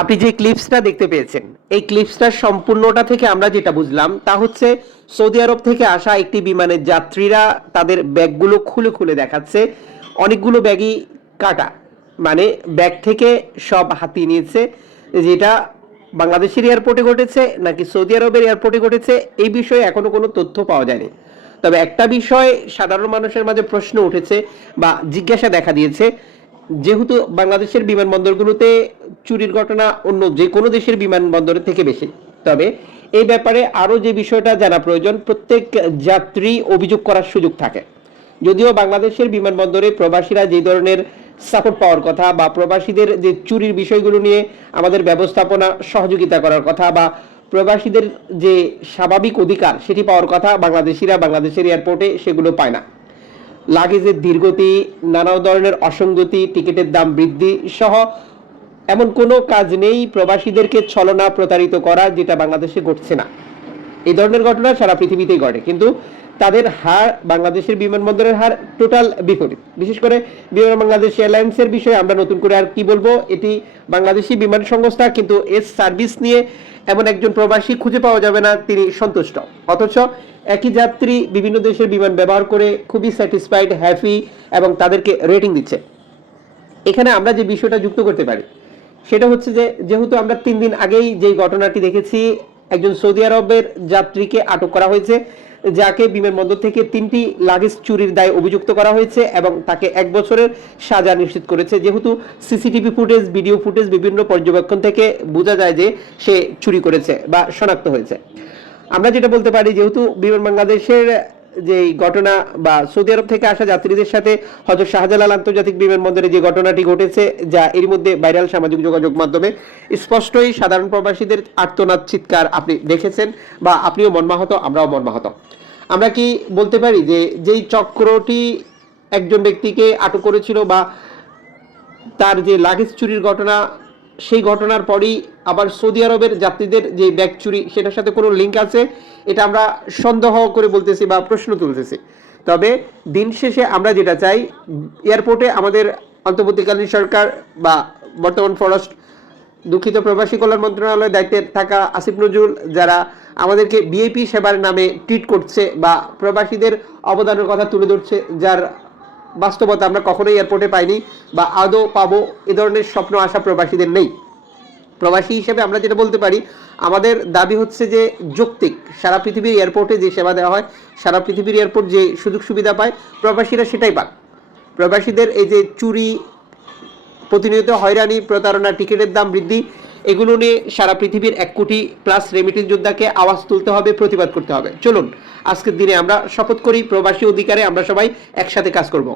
আপনি যে ক্লিপসটা দেখতে পেয়েছেন, এই ক্লিপসটার সম্পূর্ণটা থেকে আমরা যেটা বুঝলাম, তা হচ্ছে সৌদি আরব থেকে আসা একটি বিমানের যাত্রীরা তাদের ব্যাগগুলো খুলে খুলে দেখাচ্ছে। অনেকগুলো ব্যাগই কাটা মানে ব্যাগ থেকে সব হাতিয়ে নিয়েছে, যেটা বাংলাদেশের এয়ারপোর্টে ঘটেছে নাকি সৌদি আরবের এয়ারপোর্টে ঘটেছে, এই বিষয়ে এখনও কোনো তথ্য পাওয়া যায়নি। তবে একটা বিষয় সাধারণ মানুষের মাঝে প্রশ্ন উঠেছে বা জিজ্ঞাসা দেখা দিয়েছে যেহেতু বাংলাদেশের বিমানবন্দরগুলোতে চুরির ঘটনা অন্য যে কোনো দেশের বিমানবন্দরের থেকে বেশি। তবে এই ব্যাপারে আরও যে বিষয়টা জানা প্রয়োজন, প্রত্যেক যাত্রী অভিযোগ করার সুযোগ থাকে। যদিও বাংলাদেশের বিমানবন্দরে প্রবাসীরা যে ধরনের সাপোর্ট পাওয়ার কথা বা প্রবাসীদের যে চুরির বিষয়গুলো নিয়ে আমাদের ব্যবস্থাপনা সহযোগিতা করার কথা বা প্রবাসীদের যে স্বাভাবিক অধিকার সেটি পাওয়ার কথা বাংলাদেশিরা বাংলাদেশের এয়ারপোর্টে সেগুলো পায় না। লাগেজের দীর্ঘতি, নানা ধরনের অসঙ্গতি, টিকিটের দাম বৃদ্ধি সহ এমন কোনো কাজ নেই প্রবাসীদেরকে ছলনা প্রতারিত করা যেটা বাংলাদেশে ঘটছে না। এই ধরনের ঘটনা সারা পৃথিবীতেই ঘটে। কিন্তু তাদের হার বাংলাদেশের বিমানবন্দরের হার টোটাল বিপরীত। বিশেষ করে বিমান বাংলাদেশ এয়ারলাইন্সের বিষয়ে আমরা নতুন করে আর কি বলব, এটি বাংলাদেশি বিমান সংস্থা, কিন্তু এর সার্ভিস নিয়ে এমন একজন প্রবাসী খুঁজে পাওয়া যাবে না, তিনি সন্তুষ্ট। অথচ একই যাত্রী বিভিন্ন দেশের বিমান ব্যবহার করে খুবই স্যাটিসফাইড হ্যাপি এবং তাদেরকে রেটিং দিচ্ছে। এখানে আমরা যে বিষয়টা যুক্ত করতে পারি, সেটা হচ্ছে যে যেহেতু আমরা তিন দিন আগেই যে ঘটনাটি দেখেছি, একজন সৌদি আরবের যাত্রীকে আটক করা হয়েছে যাকে বিমানবন্দর থেকে তিনটি লাগেজ চুরির দায়ে অভিযুক্ত করা হয়েছে এবং তাকে এক বছরের সাজা নিশ্চিত করেছে। যেহেতু সিসিটিভি ফুটেজ, ভিডিও ফুটেজ বিভিন্ন পর্যবেক্ষণ থেকে বোঝা যায় যে সে চুরি করেছে বা শনাক্ত হয়েছে। আমরা যেটা বলতে পারি, যেহেতু বিমান বাংলাদেশের যে ঘটনা বা সৌদি আরব থেকে আসা যাত্রীদের সাথে হজরত শাহজালাল আন্তর্জাতিক বিমানবন্দরে যে ঘটনাটি ঘটেছে, যা এর মধ্যে ভাইরাল সামাজিক যোগাযোগ মাধ্যমে স্পষ্টই সাধারণ প্রবাসীদের আর্তনাদ, চিৎকার আপনি দেখেছেন বা আপনিও মর্মাহত, আমরাও মর্মাহত। আমরা কি বলতে পারি যে যেই চক্রটি একজন ব্যক্তিকে আটক করেছিল বা তার যে লাগেজ চুরির ঘটনা সেই ঘটনার পরই আবার সৌদি আরবের যাত্রীদের যে ব্যাগ চুরি, সেটার সাথে কোনো লিঙ্ক আছে? এটা আমরা সন্দেহ করে বলতেছি বা প্রশ্ন তুলতেছি। তবে দিন শেষে আমরা যেটা চাই, এয়ারপোর্টে আমাদের অন্তর্বর্তীকালীন সরকার বা বর্তমান ফরেস্ট দুঃখিত প্রবাসী কল্যাণ মন্ত্রণালয়ের দায়িত্বে থাকা আসিফ নজরুল, যারা আমাদেরকে বিএপি সেবার নামে ট্রিট করছে বা প্রবাসীদের অবদানের কথা তুলে ধরছে, যার বাস্তবতা আমরা কখনোই এয়ারপোর্টে পাইনি বা আদৌ পাবো, এ ধরনের স্বপ্ন আসা প্রবাসীদের নেই। প্রবাসী হিসেবে আমরা যেটা বলতে পারি, আমাদের দাবি হচ্ছে যে যৌক্তিক, সারা পৃথিবীর এয়ারপোর্টে যে সেবা দেওয়া হয়, সারা পৃথিবীর এয়ারপোর্ট যে সুযোগ সুবিধা পায়, প্রবাসীরা সেটাই পাক। প্রবাসীদের এই যে চুরি, প্রতিনিয়ত হয়রানি, প্রতারণা, টিকিটের দাম বৃদ্ধি এগুলো নিয়ে সারা পৃথিবীর এক কোটি প্লাস রেমিটেন্স যোদ্ধাকে আওয়াজ তুলতে হবে, প্রতিবাদ করতে হবে। চলুন, আজকের দিনে আমরা শপথ করি, প্রবাসী অধিকারে আমরা সবাই একসাথে কাজ করব।